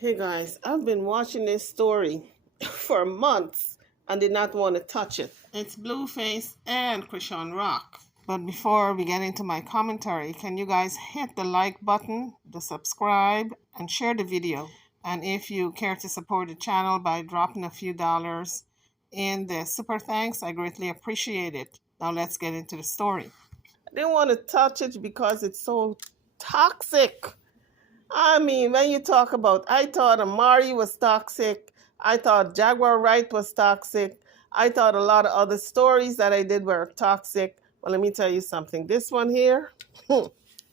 Hey guys, I've been watching this story for months and did not want to touch it. It's Blueface and Chrisean Rock. But before we get into my commentary, can you guys hit the like button, the subscribe, and share the video? And if you care to support the channel by dropping a few dollars in the super thanks, I greatly appreciate it. Now let's get into the story. I didn't want to touch it because it's so toxic. I mean, when you talk about, I thought Amari was toxic. I thought Jaguar Wright was toxic. I thought a lot of other stories that I did were toxic. Well, let me tell you something. This one here,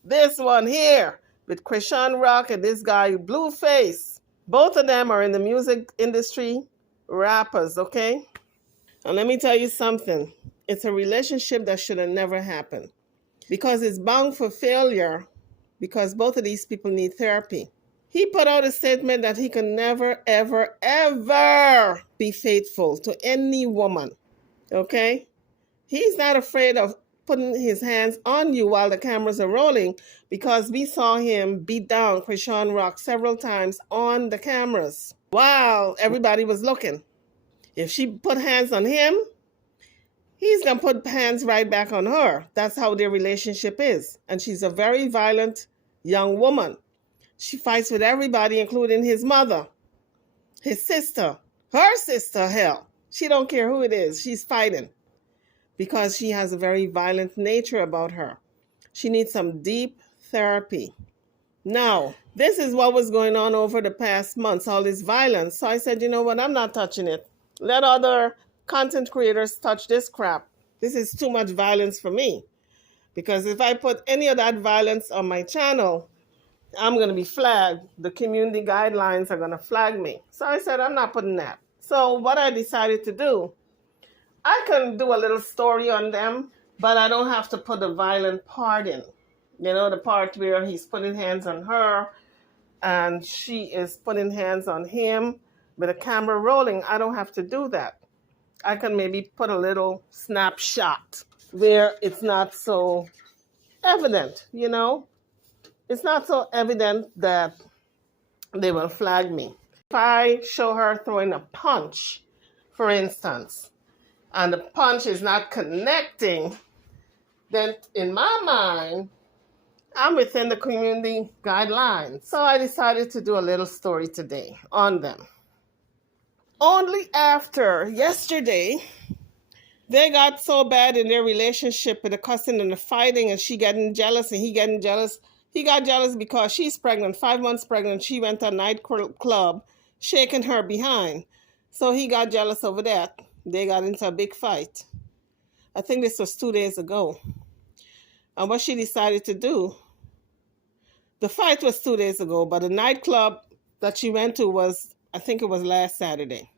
this one here, with Chrisean Rock and this guy, Blueface, both of them are in the music industry, rappers, okay? And let me tell you something. It's a relationship that should have never happened because it's bound for failure because both of these people need therapy. He put out a statement that he can never, ever, ever be faithful to any woman. Okay? He's not afraid of putting his hands on you while the cameras are rolling because we saw him beat down Chrisean Rock several times on the cameras while everybody was looking. If she put hands on him, he's going to put hands right back on her. That's how their relationship is. And she's a very violent young woman. She fights with everybody, including his mother, his sister, her sister, hell. She don't care who it is. She's fighting because she has a very violent nature about her. She needs some deep therapy. Now, this is what was going on over the past months, all this violence. So I said, you know what? I'm not touching it. Let other content creators touch this crap. This is too much violence for me. Because if I put any of that violence on my channel, I'm going to be flagged. The community guidelines are going to flag me. So I said, I'm not putting that. So what I decided to do, I can do a little story on them, but I don't have to put the violent part in. You know, the part where he's putting hands on her and she is putting hands on him with a camera rolling. I don't have to do that. I can maybe put a little snapshot where it's not so evident, you know? It's not so evident that they will flag me. If I show her throwing a punch, for instance, and the punch is not connecting, then in my mind, I'm within the community guidelines. So I decided to do a little story today on them. Only after yesterday, they got so bad in their relationship with the cussing and the fighting and she getting jealous and he getting jealous. He got jealous because she's pregnant, 5 months pregnant. She went to a night club shaking her behind. So he got jealous over that. They got into a big fight. I think this was 2 days ago. And what she decided to do, the fight was 2 days ago, but the nightclub that she went to was, I think it was last Saturday.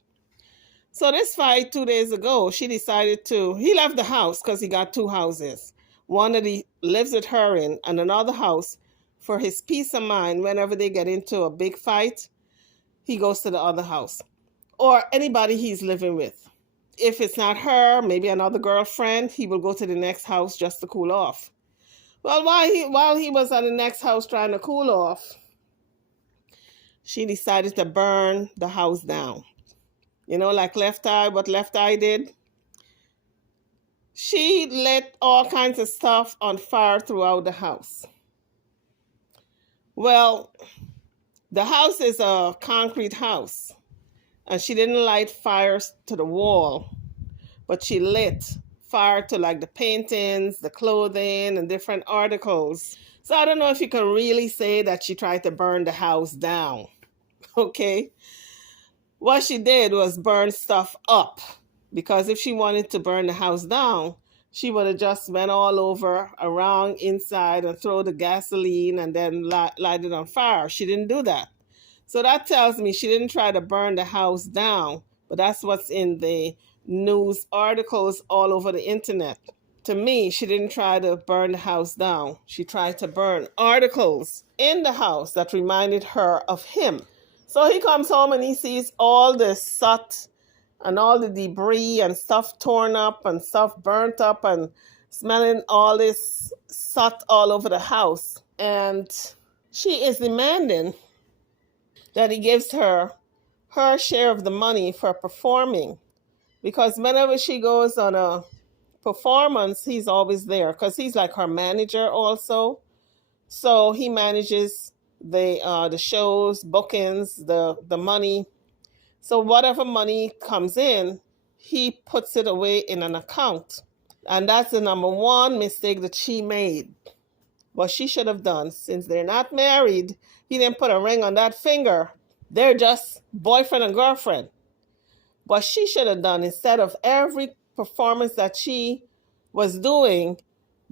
So this fight 2 days ago, she decided he left the house because he got 2 houses. One that he lives with her in and another house for his peace of mind. Whenever they get into a big fight, he goes to the other house or anybody he's living with. If it's not her, maybe another girlfriend, he will go to the next house just to cool off. Well, while he was at the next house trying to cool off, she decided to burn the house down. You know, like what Left Eye did? She lit all kinds of stuff on fire throughout the house. Well, the house is a concrete house, and she didn't light fires to the wall, but she lit fire to like the paintings, the clothing, and different articles. So I don't know if you can really say that she tried to burn the house down, okay? What she did was burn stuff up, because if she wanted to burn the house down, she would have just went all over around inside and throw the gasoline and then light it on fire. She didn't do that. So that tells me she didn't try to burn the house down, but that's what's in the news articles all over the internet. To me, she didn't try to burn the house down. She tried to burn articles in the house that reminded her of him. So he comes home and he sees all the soot and all the debris and stuff torn up and stuff burnt up and smelling all this soot all over the house. And she is demanding that he gives her share of the money for performing. Because whenever she goes on a performance, he's always there because he's like her manager also. So he manages the shows, bookings, the money. So whatever money comes in, he puts it away in an account. And that's the number one mistake that she made. What she should have done, since they're not married, he didn't put a ring on that finger. They're just boyfriend and girlfriend. What she should have done, instead of every performance that she was doing,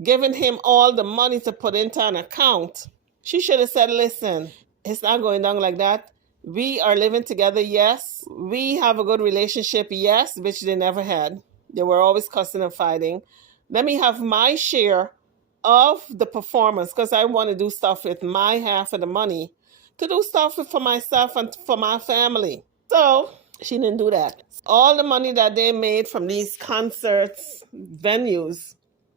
giving him all the money to put into an account, she should have said, listen, it's not going down like that. We are living together, yes. We have a good relationship, yes, which they never had. They were always cussing and fighting. Let me have my share of the performance because I want to do stuff with my half of the money to do stuff for myself and for my family. So she didn't do that. All the money that they made from these concerts, venues,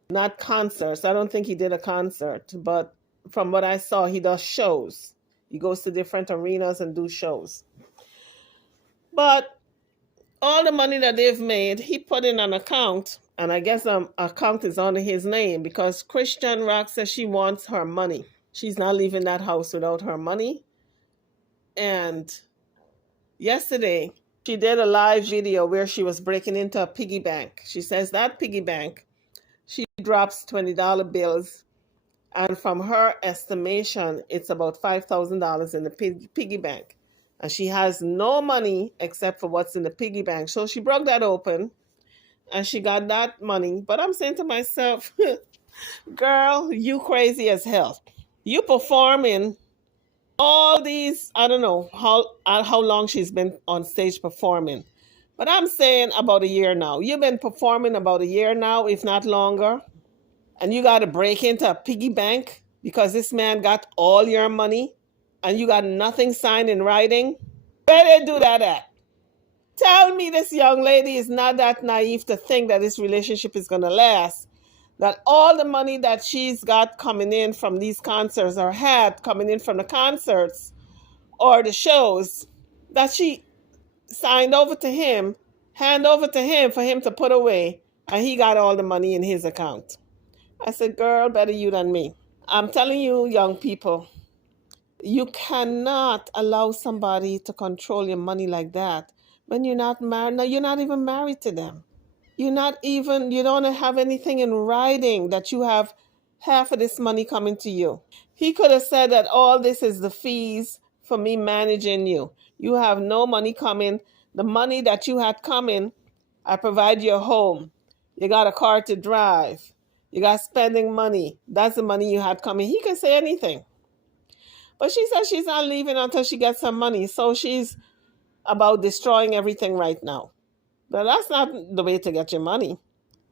not concerts. I don't think he did a concert, but from what I saw, he does shows. He goes to different arenas and do shows. But all the money that they've made, he put in an account, and I guess account is under his name because Chrisean Rock says she wants her money. She's not leaving that house without her money. And yesterday, she did a live video where she was breaking into a piggy bank. She says that piggy bank, she drops $20 bills. And from her estimation, it's about $5,000 in the piggy bank. And she has no money except for what's in the piggy bank. So she broke that open and she got that money. But I'm saying to myself, girl, you crazy as hell. You performing all these, I don't know how long she's been on stage performing. But I'm saying about a year now. You've been performing about a year now, if not longer. And you got to break into a piggy bank because this man got all your money and you got nothing signed in writing? Where they do that at? Tell me this young lady is not that naive to think that this relationship is going to last. That all the money that she's got coming in from these concerts or had coming in from the concerts or the shows that she signed over to him, hand over to him for him to put away, and he got all the money in his account. I said, girl, better you than me. I'm telling you, young people, you cannot allow somebody to control your money like that when you're not married. No, you're not even married to them. You don't have anything in writing that you have half of this money coming to you. He could have said that all this is the fees for me managing you. You have no money coming. The money that you had coming, I provide you a home. You got a car to drive. You got spending money. That's the money you had coming. He can say anything. But she says she's not leaving until she gets some money. So she's about destroying everything right now. But that's not the way to get your money.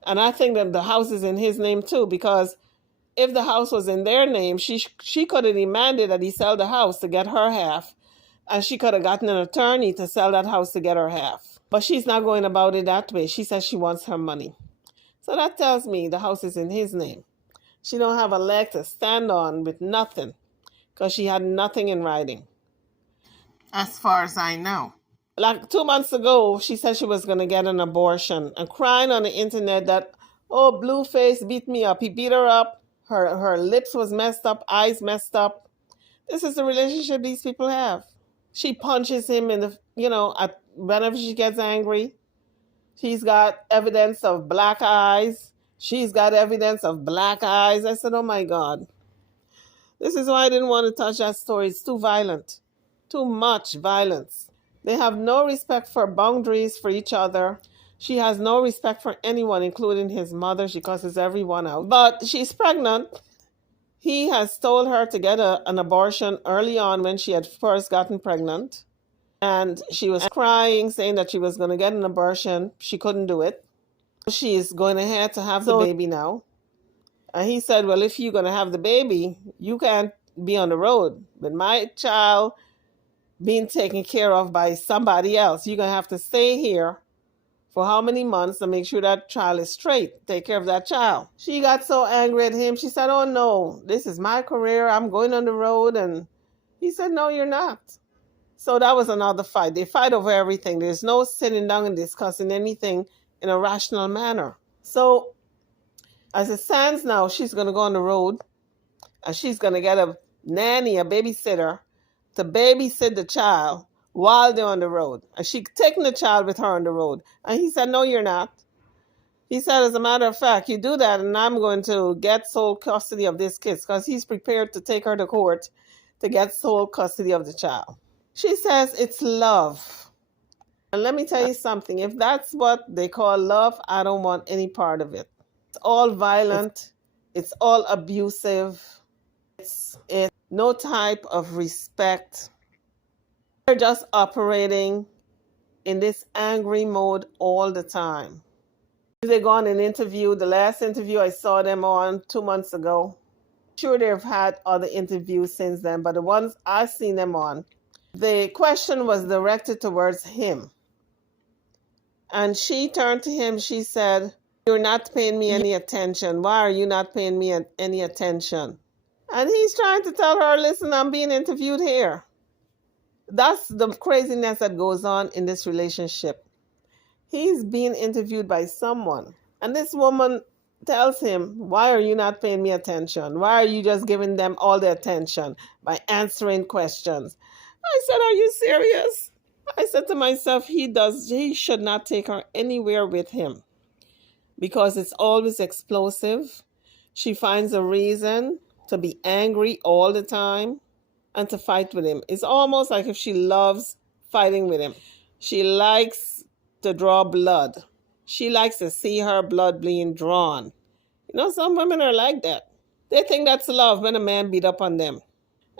And I think that the house is in his name too, because if the house was in their name, she could have demanded that he sell the house to get her half. And she could have gotten an attorney to sell that house to get her half. But she's not going about it that way. She says she wants her money. So that tells me the house is in his name. She don't have a leg to stand on with nothing because she had nothing in writing. As far as I know. Like 2 months ago, she said she was going to get an abortion and crying on the internet that, oh, Blueface beat me up. He beat her up. Her lips was messed up, eyes messed up. This is the relationship these people have. She punches him in the, whenever she gets angry. He's got evidence of black eyes. She's got evidence of black eyes. I said, oh my God. This is why I didn't want to touch that story. It's too violent. Too much violence. They have no respect for boundaries for each other. She has no respect for anyone, including his mother. She cusses everyone out. But she's pregnant. He has told her to get an abortion early on when she had first gotten pregnant. And she was crying, saying that she was going to get an abortion. She couldn't do it. She's going ahead to have the baby now. And he said, well, if you're going to have the baby, you can't be on the road. With my child being taken care of by somebody else, you're going to have to stay here for how many months to make sure that child is straight. Take care of that child. She got so angry at him. She said, oh, no, this is my career. I'm going on the road. And he said, no, you're not. So that was another fight. They fight over everything. There's no sitting down and discussing anything in a rational manner. So as it stands now, she's going to go on the road and she's going to get a nanny, a babysitter, to babysit the child while they're on the road. And she's taking the child with her on the road. And he said, no, you're not. He said, as a matter of fact, you do that and I'm going to get sole custody of this kid, because he's prepared to take her to court to get sole custody of the child. She says it's love. And let me tell you something. If that's what they call love, I don't want any part of it. It's all violent. It's all abusive. It's no type of respect. They're just operating in this angry mode all the time. They go on an interview. The last interview I saw them on 2 months ago. I'm sure they've had other interviews since then, but the ones I've seen them on, the question was directed towards him. And she turned to him. She said, you're not paying me any attention. Why are you not paying me any attention? And he's trying to tell her, listen, I'm being interviewed here. That's the craziness that goes on in this relationship. He's being interviewed by someone. And this woman tells him, why are you not paying me attention? Why are you just giving them all the attention by answering questions? I said, are you serious? I said to myself, he should not take her anywhere with him, because it's always explosive. She finds a reason to be angry all the time and to fight with him. It's almost like if she loves fighting with him. She likes to draw blood. She likes to see her blood being drawn. You know, some women are like that. They think that's love when a man beat up on them.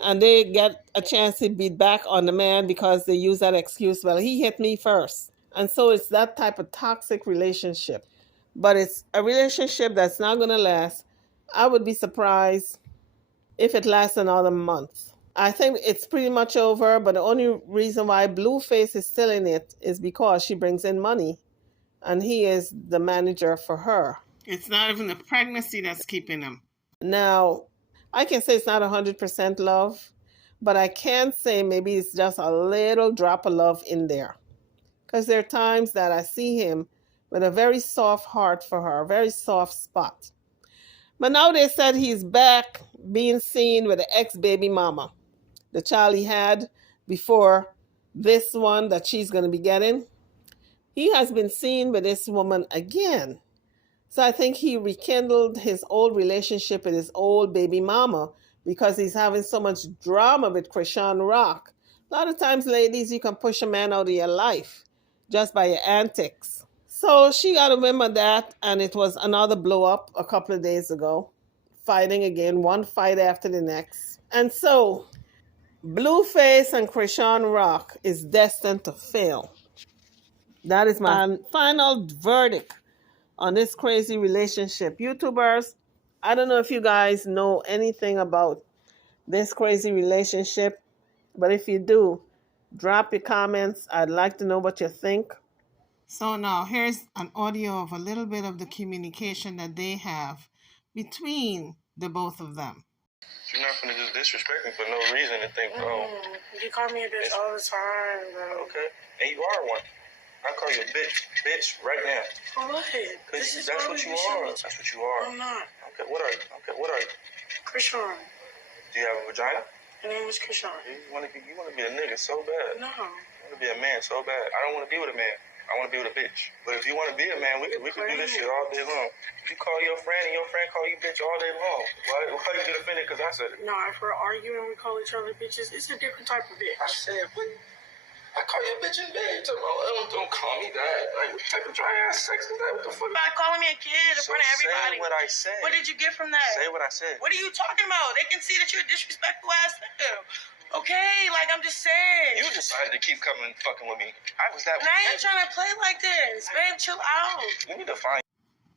And they get a chance to beat back on the man because they use that excuse, well, he hit me first. And so it's that type of toxic relationship. But it's a relationship that's not going to last. I would be surprised if it lasts another month. I think it's pretty much over, but the only reason why Blueface is still in it is because she brings in money, and he is the manager for her. It's not even the pregnancy that's keeping him. Now, I can say it's not 100% love, but I can say maybe it's just a little drop of love in there. Because there are times that I see him with a very soft heart for her, a very soft spot. But now they said he's back being seen with the ex-baby mama, the child he had before this one that she's going to be getting. He has been seen with this woman again. So I think he rekindled his old relationship with his old baby mama because he's having so much drama with Chrisean Rock. A lot of times, ladies, you can push a man out of your life just by your antics. So she got to remember that, and it was another blow up a couple of days ago. Fighting again, one fight after the next. And so Blueface and Chrisean Rock is destined to fail. That is my final verdict on this crazy relationship. YouTubers, I don't know if you guys know anything about this crazy relationship, but if you do, drop your comments. I'd like to know what you think. So now here's an audio of a little bit of the communication that they have between the both of them. You're not going to just disrespect me for no reason and think, you call me a bitch all the time, bro. Okay, and you are one. I call you a bitch right now. For what? Because that's what you are. That's what you are. I'm not. Okay, what are you? Chrisean. Do you have a vagina? Her name is Chrisean. You want to be a nigga so bad. No. You want to be a man so bad. I don't want to be with a man. I want to be with a bitch. But if you want to be a man, we can do this shit all day long. You call your friend and your friend call you bitch all day long. Why you get offended because I said it? No, if we're arguing, we call each other bitches. It's a different type of bitch. I said, what? I call you a bitch in bed. Don't call me that. Like, what type of dry ass sex is that? What the fuck? By calling me a kid in front of everybody. Say what I said. What did you get from that? Say what I said. What are you talking about? They can see that you're a disrespectful ass nigga. Okay, like I'm just saying. You decided to keep coming fucking with me. I was that. And I ain't trying to play like this. Babe, chill out. You need to find.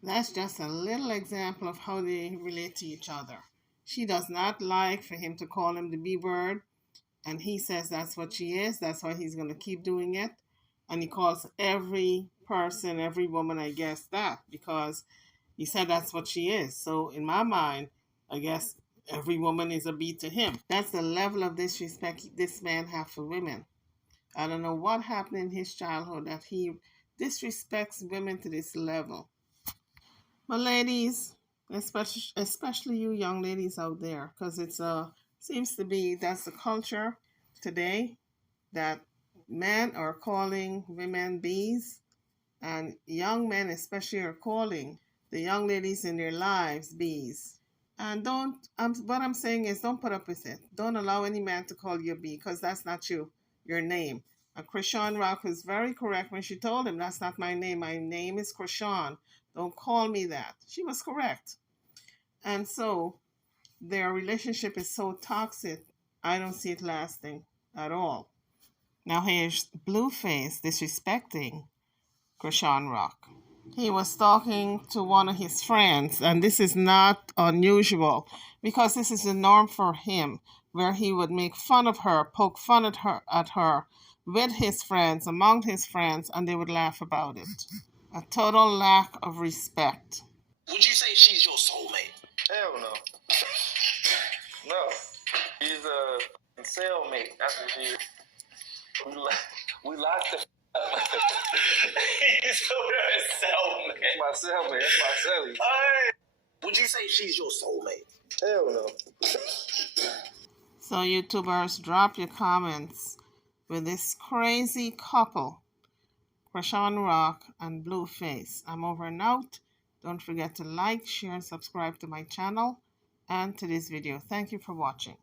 That's just a little example of how they relate to each other. She does not like for him to call him the B word. And he says that's what she is. That's why he's going to keep doing it. And he calls every person, every woman, I guess, that. Because he said that's what she is. So in my mind, I guess every woman is a B to him. That's the level of disrespect this man has for women. I don't know what happened in his childhood that he disrespects women to this level. But ladies, especially you young ladies out there, because it's seems to be that's the culture today, that men are calling women bees, and young men especially are calling the young ladies in their lives bees. And what I'm saying is, don't put up with it. Don't allow any man to call you a bee, because that's not your name. And Chrisean Rock was very correct when she told him, that's not my name. My name is Chrisean. Don't call me that. She was correct. And so their relationship is so toxic, I don't see it lasting at all. Now here's Blueface disrespecting Chrisean Rock. He was talking to one of his friends, and this is not unusual because this is the norm for him, where he would make fun of her, poke fun at her with his friends, among his friends, and they would laugh about it. A total lack of respect. Would you say she's your soulmate? Hell no. No. She's a cellmate. That's what she is. We locked the He's a cellmate. That's my cellmate. That's my cellie. Would you say she's your soulmate? Hell no. So YouTubers, drop your comments with this crazy couple, Chrisean Rock and Blueface. I'm over and out. Don't forget to like, share, and subscribe to my channel and to this video. Thank you for watching.